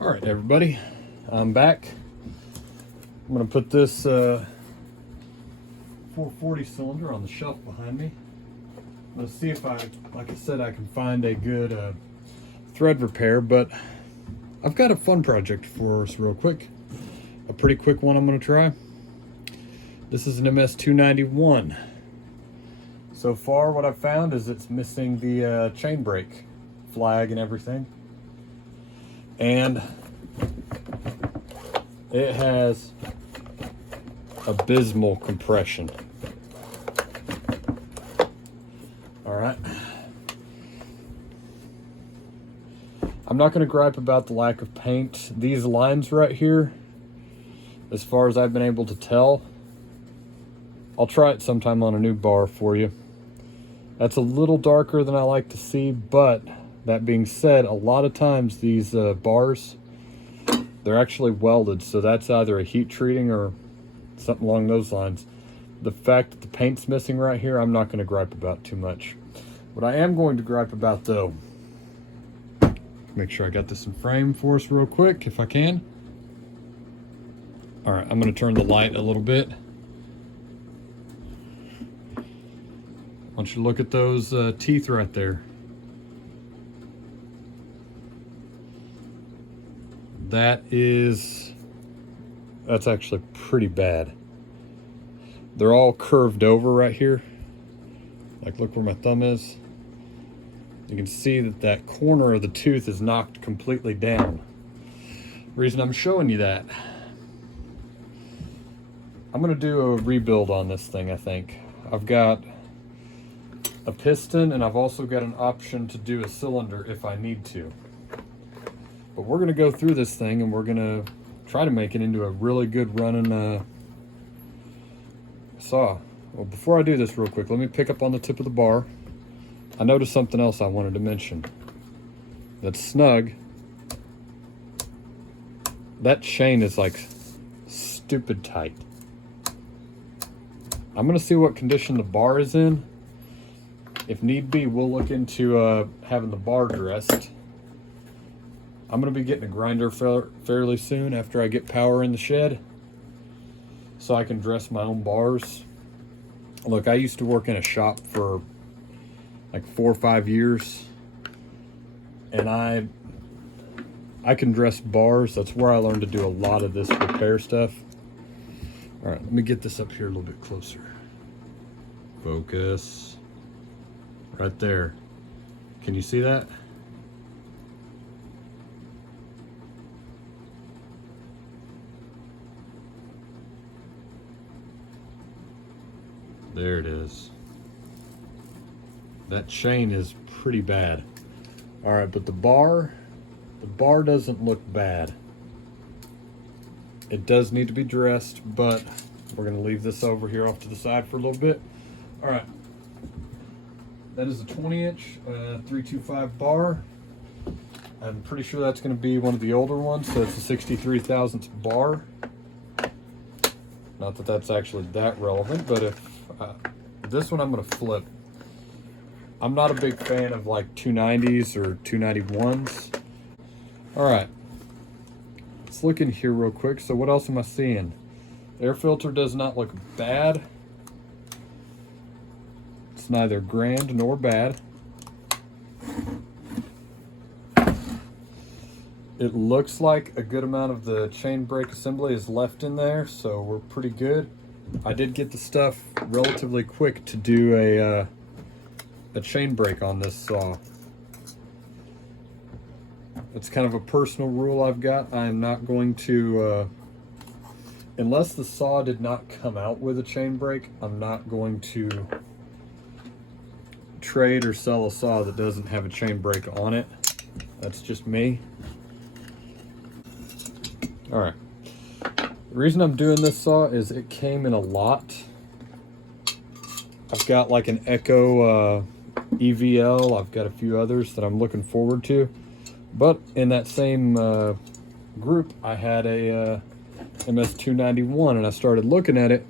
All right, everybody, I'm back. I'm gonna put this 440 cylinder on the shelf behind me. I'm gonna see if like I said, I can find a good thread repair, but I've got a fun project for us real quick. A pretty quick one I'm gonna try. This is an MS291. So far what I've found is it's missing the chain brake flag and everything. And it has abysmal compression. All right. I'm not going to gripe about the lack of paint. These lines right here, as far as I've been able to tell, I'll try it sometime on a new bar for you. That's a little darker than I like to see, but that being said, a lot of times these bars, they're actually welded, so that's either a heat treating or something along those lines. The fact that the paint's missing right here, I'm not going to gripe about too much. What I am going to gripe about, though, make sure I got this in frame for us real quick, if I can. All right, I'm going to turn the light a little bit. I want you to look at those teeth right there. That's actually pretty bad. They're all curved over right here. Like, look where my thumb is. You can see that that corner of the tooth is knocked completely down. Reason I'm showing you that, I'm gonna do a rebuild on this thing, I think. I've got a piston and I've also got an option to do a cylinder if I need to. But we're gonna go through this thing and we're gonna try to make it into a really good running saw. Well, before I do this real quick, let me pick up on the tip of the bar. I noticed something else I wanted to mention. That snug, that chain is like stupid tight. I'm gonna see what condition the bar is in. If need be, we'll look into having the bar dressed. I'm gonna be getting a grinder fairly soon after I get power in the shed, so I can dress my own bars. Look, I used to work in a shop for like 4 or 5 years, and I can dress bars. That's where I learned to do a lot of this repair stuff. All right, let me get this up here a little bit closer. Focus. Right there. Can you see that? There it is. That chain is pretty bad. All right, but the bar doesn't look bad. It does need to be dressed, but we're gonna leave this over here off to the side for a little bit. All right, that is a 20-inch 325 bar. I'm pretty sure that's gonna be one of the older ones, so it's a 63 thousandths bar. Not that that's actually that relevant, but if this one I'm gonna flip. I'm not a big fan of like 290s or 291s. All right, let's look in here real quick. So what else am I seeing? Air filter does not look bad. It's neither grand nor bad. It looks like a good amount of the chain brake assembly is left in there, so we're pretty good. I did get the stuff relatively quick to do a chain brake on this saw. It's kind of a personal rule I've got. I am not going to, unless the saw did not come out with a chain brake, I'm not going to trade or sell a saw that doesn't have a chain brake on it. That's just me. All right. The reason I'm doing this saw is it came in a lot. I've got like an Echo EVL. I've got a few others that I'm looking forward to. But in that same group, I had a MS291, and I started looking at it,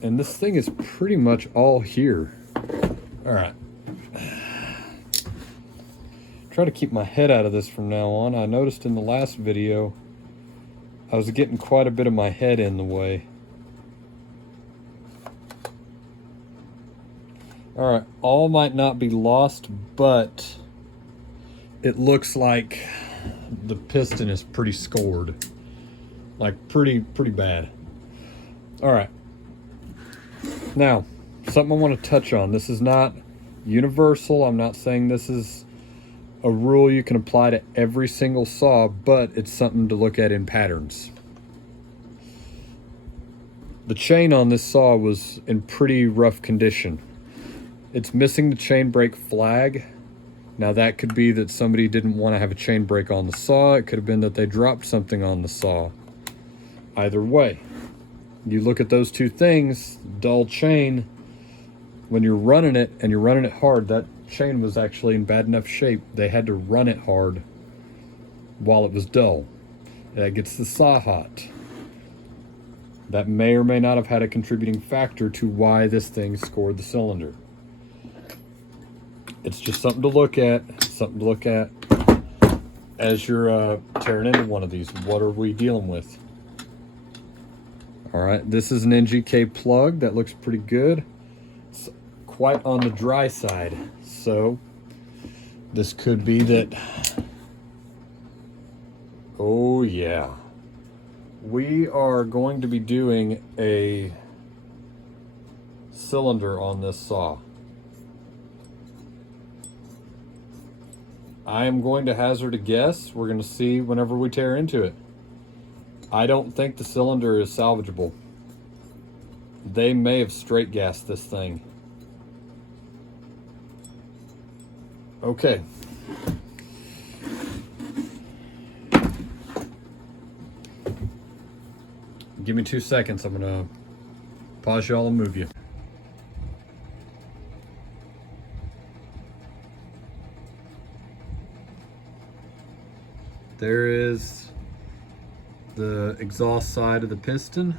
and this thing is pretty much all here. All right. try to keep my head out of this from now on. I noticed in the last video I was getting quite a bit of my head in the way. Alright, all might not be lost, but it looks like the piston is pretty scored. Like pretty bad. Alright. Now, something I want to touch on. This is not universal. I'm not saying this is a rule you can apply to every single saw, but it's something to look at in patterns. The chain on this saw was in pretty rough condition. It's missing the chain brake flag. Now that could be that somebody didn't want to have a chain brake on the saw. It could have been that they dropped something on the saw. Either way, you look at those two things, dull chain, when you're running it and you're running it hard, that chain was actually in bad enough shape. They had to run it hard while it was dull. That gets the saw hot. That may or may not have had a contributing factor to why this thing scored the cylinder. It's just something to look at, as you're tearing into one of these. What are we dealing with? All right, this is an NGK plug. That looks pretty good. It's quite on the dry side. So this could be that, oh yeah. We are going to be doing a cylinder on this saw. I am going to hazard a guess. We're going to see whenever we tear into it. I don't think the cylinder is salvageable. They may have straight gassed this thing. Okay. Give me 2 seconds. I'm going to pause y'all and move you. There is the exhaust side of the piston.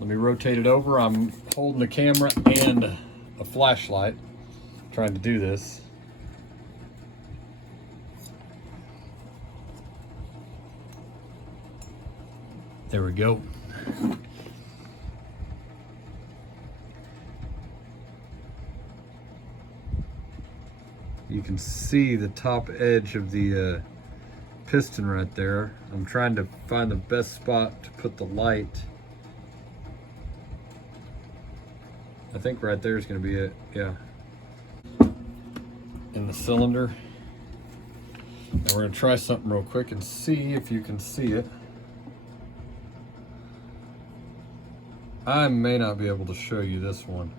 Let me rotate it over. I'm holding the camera and a flashlight trying to do this. There we go. You can see the top edge of the piston right there. I'm trying to find the best spot to put the light. I think right there is going to be it. Yeah. In the cylinder. And we're going to try something real quick and see if you can see it. I may not be able to show you this one.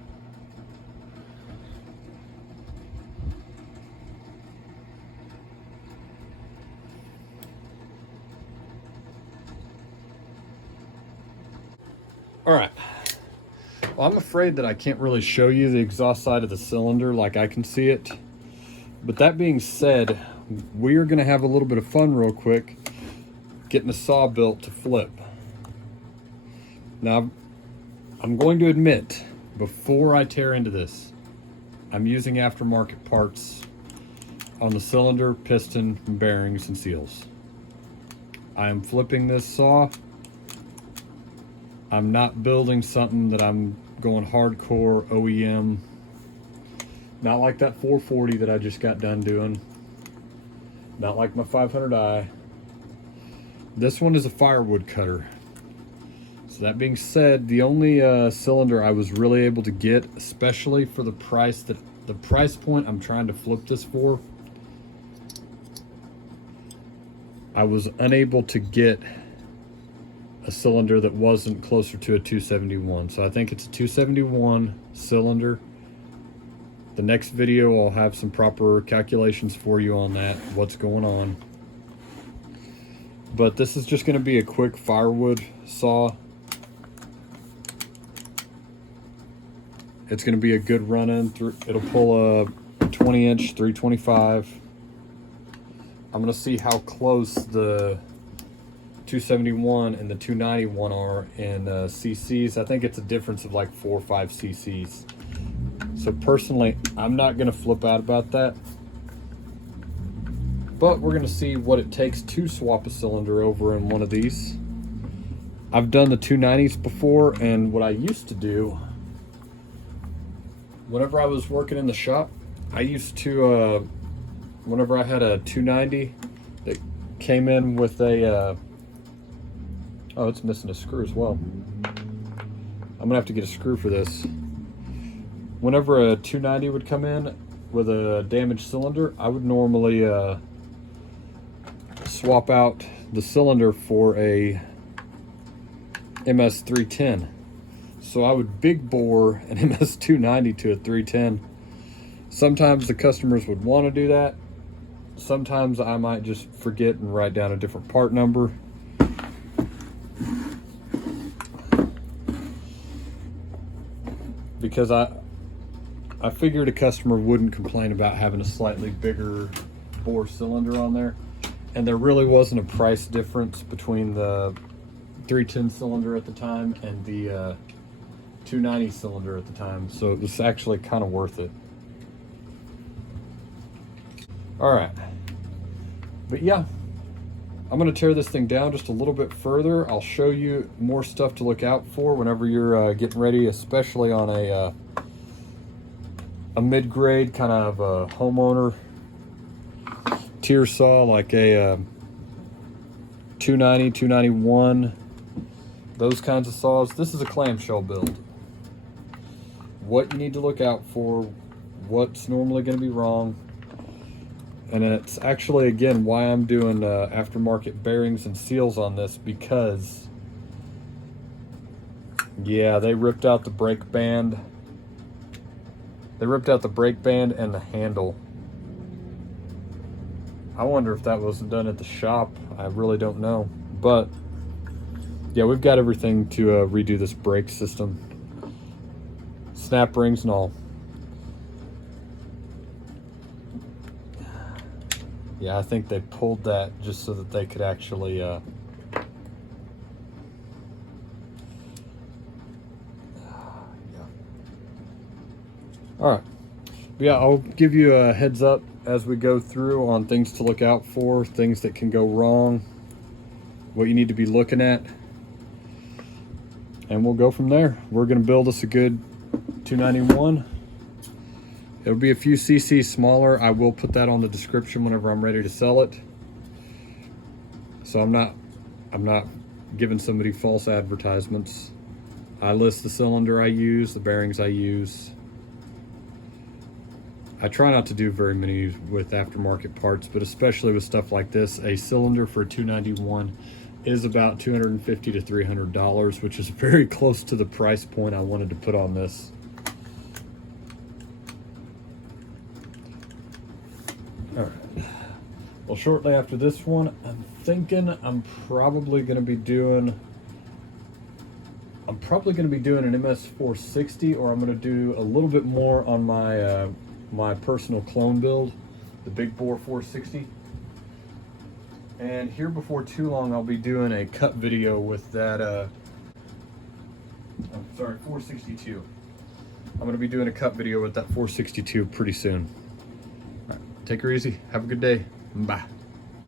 All right. Well, I'm afraid that I can't really show you the exhaust side of the cylinder like I can see it. But that being said, we are going to have a little bit of fun real quick getting the saw built to flip. Now, I'm going to admit, before I tear into this, I'm using aftermarket parts on the cylinder, piston, bearings, and seals. I am flipping this saw. I'm not building something that I'm going hardcore OEM. Not like that 440 that I just got done doing. Not like my 500i. This one is a firewood cutter. So that being said, the only cylinder I was really able to get, especially for the price point I'm trying to flip this for, I was unable to get a cylinder that wasn't closer to a 271. So I think it's a 271 cylinder. The next video I'll have some proper calculations for you on that, what's going on. But this is just going to be a quick firewood saw. It's going to be a good run-in. It'll pull a 20-inch 325. I'm going to see how close the 271 and the 291 are in cc's. I think it's a difference of like 4 or 5 cc's. So personally, I'm not going to flip out about that. But we're gonna see what it takes to swap a cylinder over in one of these. I've done the 290s before, and what I used to do, whenever I was working in the shop, I used to, whenever I had a 290 that came in with a, oh, it's missing a screw as well. I'm gonna have to get a screw for this. Whenever a 290 would come in with a damaged cylinder, I would normally swap out the cylinder for a MS310. So I would big bore an MS290 to a 310. Sometimes the customers would want to do that. Sometimes I might just forget and write down a different part number. Because I figured a customer wouldn't complain about having a slightly bigger bore cylinder on there. And there really wasn't a price difference between the 310 cylinder at the time and the 290 cylinder at the time. So it was actually kind of worth it. All right. But yeah, I'm going to tear this thing down just a little bit further. I'll show you more stuff to look out for whenever you're getting ready, especially on a mid-grade kind of a homeowner tier saw, like a 290, 291, those kinds of saws. This is a clamshell build. What you need to look out for, what's normally going to be wrong. And it's actually, again, why I'm doing aftermarket bearings and seals on this, because, yeah, they ripped out the brake band. They ripped out the brake band and the handle. I wonder if that wasn't done at the shop. I really don't know. But, yeah, we've got everything to redo this brake system. Snap rings and all. Yeah, I think they pulled that just so that they could actually yeah. All right. But yeah, I'll give you a heads up as we go through on things to look out for, things that can go wrong, what you need to be looking at, and we'll go from there. We're going to build us a good 291. It'll be a few cc smaller. I will put that on the description whenever I'm ready to sell it. So I'm not giving somebody false advertisements. I list the cylinder I use, the bearings I use. I try not to do very many with aftermarket parts, but especially with stuff like this, a cylinder for a 291 is about $250 to $300, which is very close to the price point I wanted to put on this. All right. Well, shortly after this one, I'm thinking I'm probably going to be doing an MS460, or I'm going to do a little bit more on my my personal clone build, the big bore 460. And here before too long, I'll be doing a cut video with that 462. I'm going to be doing a cut video with that 462 pretty soon. All right, take her easy. Have a good day. Bye.